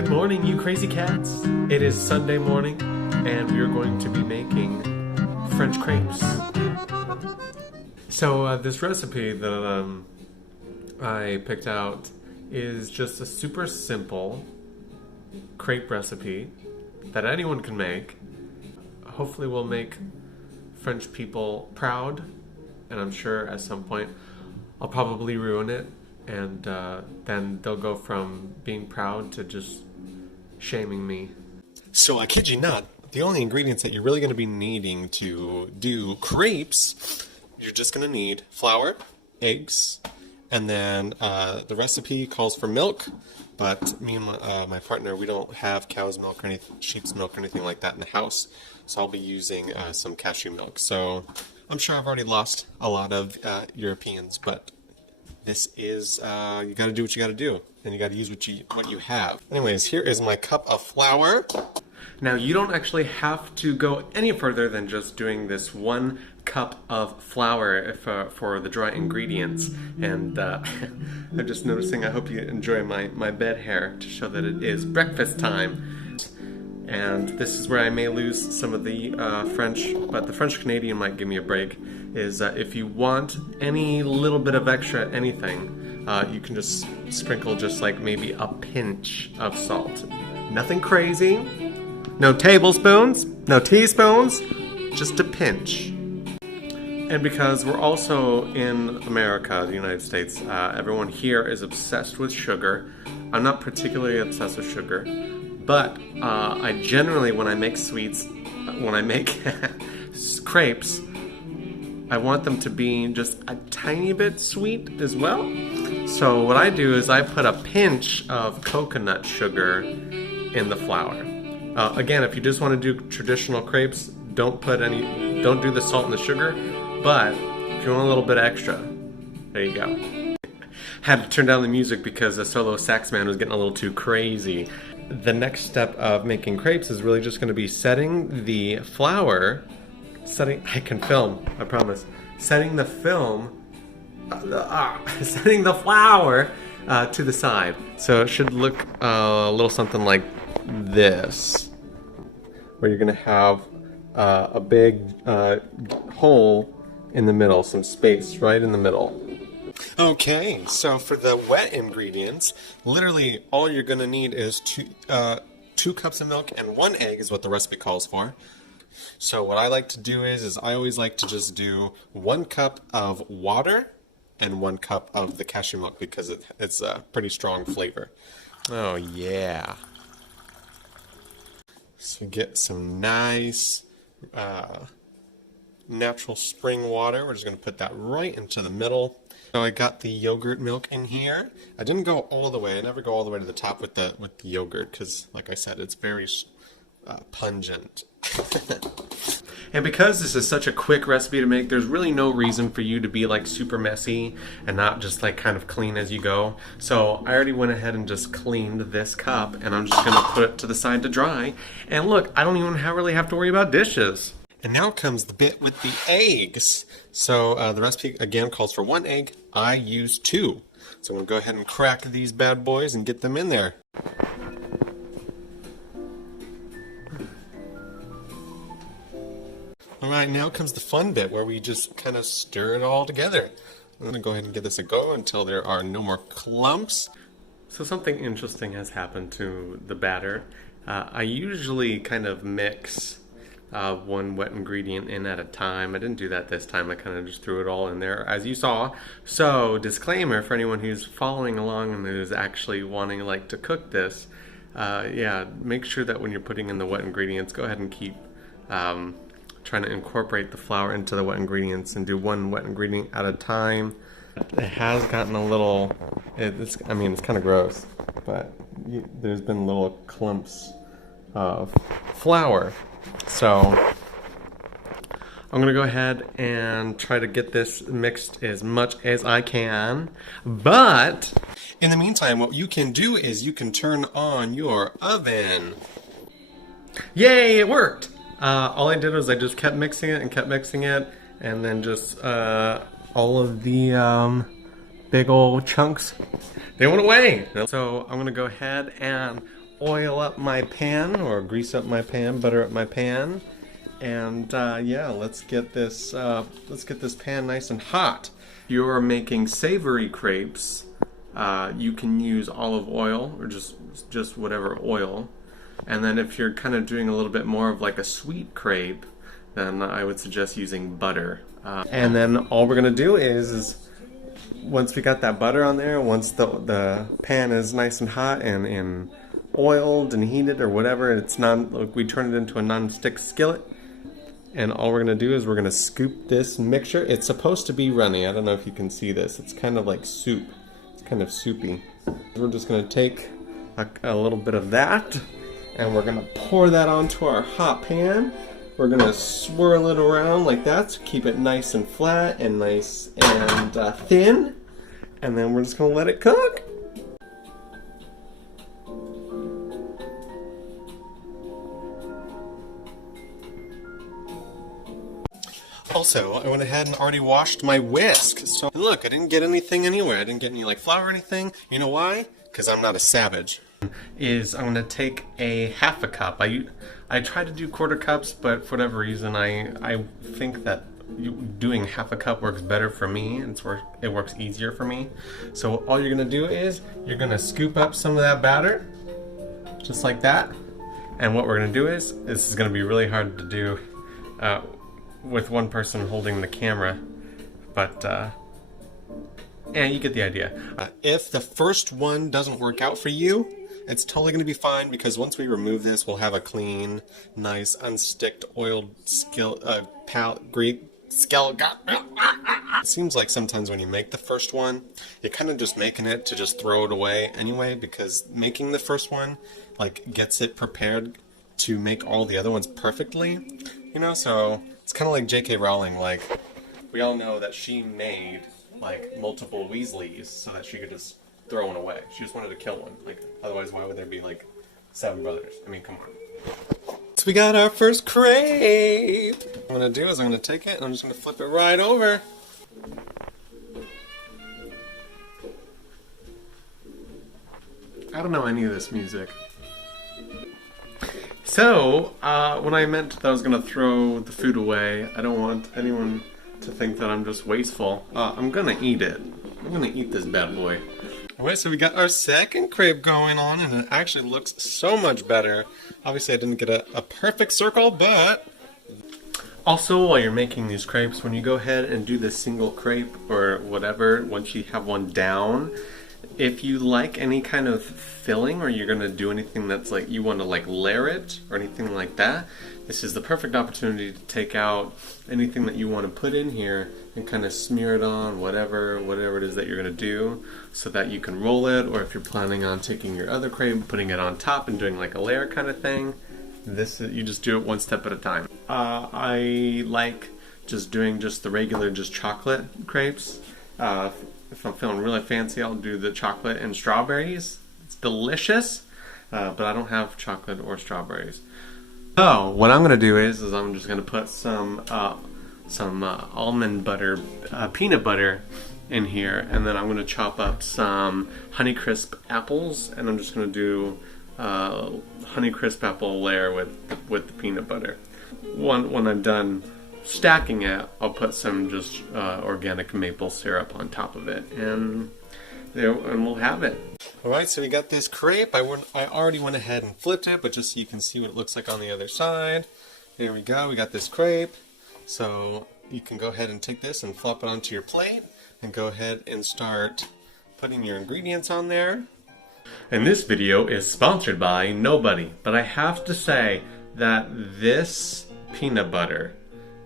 Good morning, you crazy cats. It is Sunday morning, and we are going to be making French crepes. So this recipe that I picked out is just a super simple crepe recipe that anyone can make. Hopefully will make French people proud, and I'm sure at some point I'll probably ruin it, and then they'll go from being proud to just shaming me. So I kid you not, the only ingredients that you're really going to be needing to do crepes, you're just going to need flour, eggs, and then the recipe calls for milk, but me and my partner, we don't have cow's milk or sheep's milk or anything like that in the house, so I'll be using some cashew milk. So I'm sure I've already lost a lot of Europeans, but this is, you gotta do what you gotta do, and you gotta use what you have. Anyways, here is my cup of flour. Now, you don't actually have to go any further than just doing this 1 cup of flour for the dry ingredients. And I'm just noticing, I hope you enjoy my bed hair to show that it is breakfast time. And this is where I may lose some of the French, but the French Canadian might give me a break, is if you want any little bit of extra anything, you can just sprinkle just like maybe a pinch of salt. Nothing crazy, no tablespoons, no teaspoons, just a pinch. And because we're also in America, the United States, everyone here is obsessed with sugar. I'm not particularly obsessed with sugar, but I generally, when I make sweets, when I make crepes, I want them to be just a tiny bit sweet as well. So what I do is I put a pinch of coconut sugar in the flour. Again, if you just want to do traditional crepes, don't do the salt and the sugar, but if you want a little bit extra, there you go. Had to turn down the music because the solo sax man was getting a little too crazy. The next step of making crepes is really just going to be setting the flour, I can film, I promise, setting the flour to the side. So it should look a little something like this, where you're going to have a big hole in the middle, some space right in the middle. Okay, so for the wet ingredients, literally all you're going to need is 2 cups of milk and 1 egg is what the recipe calls for. So what I like to do is I always like to just do 1 cup of water and 1 cup of the cashew milk because it's a pretty strong flavor. Oh yeah. So get some nice natural spring water. We're just going to put that right into the middle. So I got the yogurt milk in here. I didn't go all the way. I never go all the way to the top with the yogurt because, like I said, it's very pungent. And because this is such a quick recipe to make, there's really no reason for you to be like super messy and not just like kind of clean as you go. So I already went ahead and just cleaned this cup, and I'm just gonna put it to the side to dry. And look, I don't even really have to worry about dishes. And now comes the bit with the eggs. So the recipe again calls for 1 egg. I use 2. So I'm gonna go ahead and crack these bad boys and get them in there. Alright, now comes the fun bit where we just kind of stir it all together. I'm going to go ahead and give this a go until there are no more clumps. So something interesting has happened to the batter. I usually kind of mix 1 wet ingredient in at a time. I didn't do that this time. I kind of just threw it all in there, as you saw. So, disclaimer for anyone who's following along and who's actually wanting to cook this. Yeah, make sure that when you're putting in the wet ingredients, go ahead and keep trying to incorporate the flour into the wet ingredients and do 1 wet ingredient at a time. It has gotten a little, it's kind of gross, but there's been little clumps of flour. So I'm going to go ahead and try to get this mixed as much as I can. But in the meantime, what you can do is you can turn on your oven. Yay, it worked! All I did was I just kept mixing it, and then just all of the big old chunks, they went away. So I'm gonna go ahead and oil up my pan, or grease up my pan, butter up my pan. And yeah, let's get this pan nice and hot. If you're making savory crepes, you can use olive oil or just whatever oil. And then if you're kind of doing a little bit more of like a sweet crepe, then I would suggest using butter. And then all we're gonna do is once we got that butter on there, once the pan is nice and hot and oiled and heated or whatever, we turn it into a non-stick skillet. And all we're gonna do is we're gonna scoop this mixture. It's supposed to be runny. I don't know if you can see this. It's kind of like soup. It's kind of soupy. We're just gonna take a little bit of that, and we're gonna pour that onto our hot pan. We're gonna swirl it around like that to keep it nice and flat and nice and thin. And then we're just gonna let it cook. Also, I went ahead and already washed my whisk. So look, I didn't get anything anywhere. I didn't get any like flour or anything. You know why? Because I'm not a savage. I'm gonna take a half a cup. I try to do quarter cups, but for whatever reason, I think that doing half a cup works better for me, and it works easier for me. So all you're gonna do is you're gonna scoop up some of that batter, just like that. And what we're gonna do is, this is gonna be really hard to do with one person holding the camera, but and you get the idea. If the first one doesn't work out for you, it's totally going to be fine, because once we remove this, we'll have a clean, nice, unsticked, oiled Greek skillet. It seems like sometimes when you make the first one, you're kind of just making it to just throw it away anyway, because making the first one like gets it prepared to make all the other ones perfectly, you know. So it's kind of like J.K. Rowling. Like, we all know that she made like multiple Weasleys so that she could just throw one away. She just wanted to kill one. Like, otherwise, why would there be like 7 brothers? I mean, come on. So we got our first crepe. What I'm gonna do is I'm gonna take it and I'm just gonna flip it right over. I don't know any of this music. So, when I meant that I was gonna throw the food away, I don't want anyone to think that I'm just wasteful. I'm gonna eat it. I'm gonna eat this bad boy. Alright, so we got our second crepe going on, and it actually looks so much better. Obviously I didn't get a perfect circle, but... Also, while you're making these crepes, when you go ahead and do the single crepe or whatever, once you have one down, if you like any kind of filling, or you're gonna do anything that's like, you wanna like layer it or anything like that, this is the perfect opportunity to take out anything that you want to put in here and kind of smear it on whatever it is that you're going to do, so that you can roll it, or if you're planning on taking your other crepe, putting it on top and doing like a layer kind of thing, you just do it one step at a time. I like just doing just the regular chocolate crepes. If I'm feeling really fancy, I'll do the chocolate and strawberries. It's delicious, but I don't have chocolate or strawberries. So what I'm gonna do is I'm just gonna put some almond butter, peanut butter in here, and then I'm gonna chop up some Honeycrisp apples, and I'm just gonna do Honeycrisp apple layer with the peanut butter. When I'm done stacking it, I'll put some just organic maple syrup on top of it, and we'll have it. Alright, so we got this crepe. I already went ahead and flipped it, but just so you can see what it looks like on the other side. There we go, we got this crepe. So you can go ahead and take this and flop it onto your plate, and go ahead and start putting your ingredients on there. And this video is sponsored by nobody, but I have to say that this peanut butter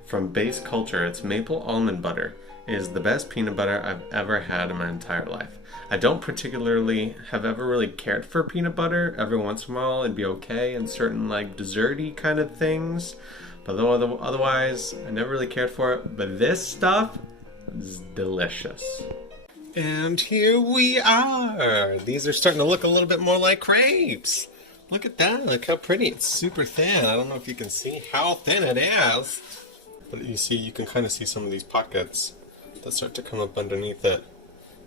from Base Culture, it's maple almond butter, is the best peanut butter I've ever had in my entire life. I don't particularly have ever really cared for peanut butter. Every once in a while it'd be okay in certain like desserty kind of things, but otherwise I never really cared for it. But this stuff is delicious. And here we are. These are starting to look a little bit more like crepes. Look at that, look how pretty. It's super thin. I don't know if you can see how thin it is, but you can kind of see some of these pockets that start to come up underneath it.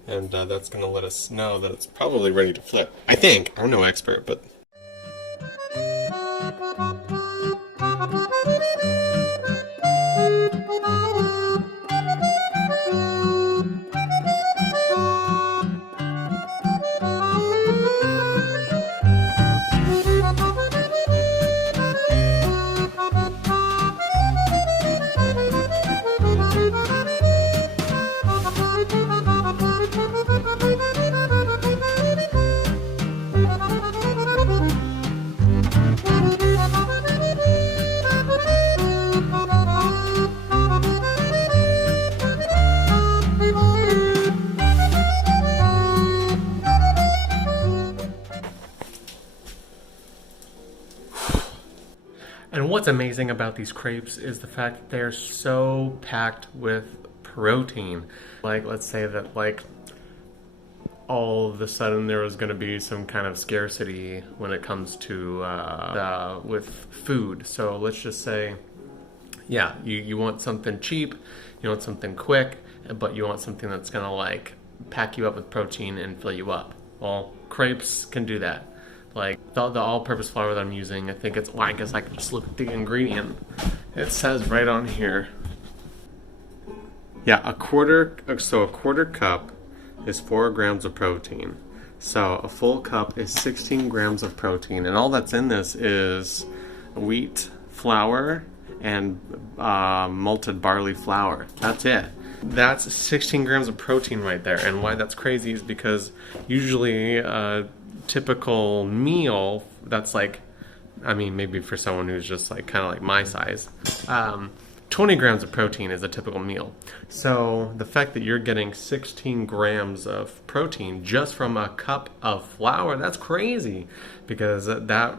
And that's going to let us know that it's probably ready to flip. I think. I'm no expert, but... What's amazing about these crepes is the fact that they're so packed with protein. Like, let's say that like all of a sudden there was going to be some kind of scarcity when it comes to with food. So let's just say, yeah, you want something cheap, you want something quick, but you want something that's going to like pack you up with protein and fill you up. Well, crepes can do that. Like the all-purpose flour that I'm using, I think it's, well, I guess I can just look at the ingredient. It says right on here. Yeah, a quarter cup is 4 grams of protein. So a full cup is 16 grams of protein. And all that's in this is wheat flour and malted barley flour. That's it. That's 16 grams of protein right there. And why that's crazy is because usually typical meal that's like, I mean, maybe for someone who's just like kind of like my size, 20 grams of protein is a typical meal. So the fact that you're getting 16 grams of protein just from a cup of flour, that's crazy, because that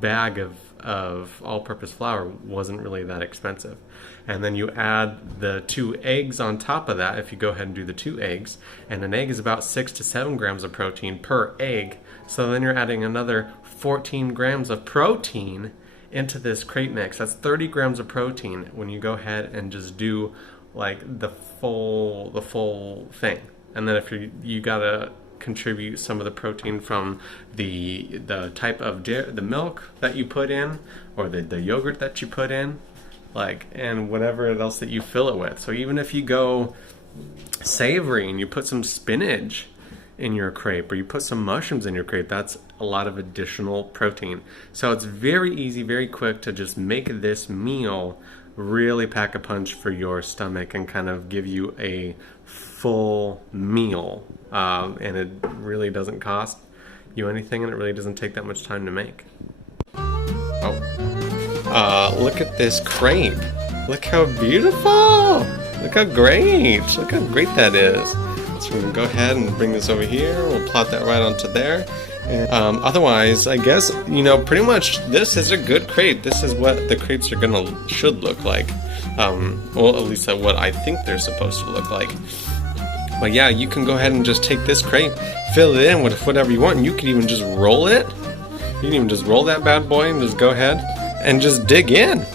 bag of all-purpose flour wasn't really that expensive. And then you add the 2 eggs on top of that, if you go ahead and do the 2 eggs, and an egg is about 6 to 7 grams of protein per egg. So then you're adding another 14 grams of protein into this crepe mix. That's 30 grams of protein when you go ahead and just do like the full thing. And then if you gotta contribute some of the protein from the type of the milk that you put in, or the yogurt that you put in, like, and whatever else that you fill it with. So even if you go savory and you put some spinach in your crepe, or you put some mushrooms in your crepe, that's a lot of additional protein. So it's very easy, very quick to just make this meal really pack a punch for your stomach and kind of give you a full meal. And it really doesn't cost you anything, and it really doesn't take that much time to make. Look at this crepe. Look how beautiful. Look how great. Look how great that is. So we can go ahead and bring this over here. We'll plot that right onto there. And, otherwise, I guess, pretty much this is a good crepe. This is what the crepes should look like. Well, at least what I think they're supposed to look like. But yeah, you can go ahead and just take this crepe, fill it in with whatever you want, and you can even just roll it. You can even just roll that bad boy and just go ahead and just dig in.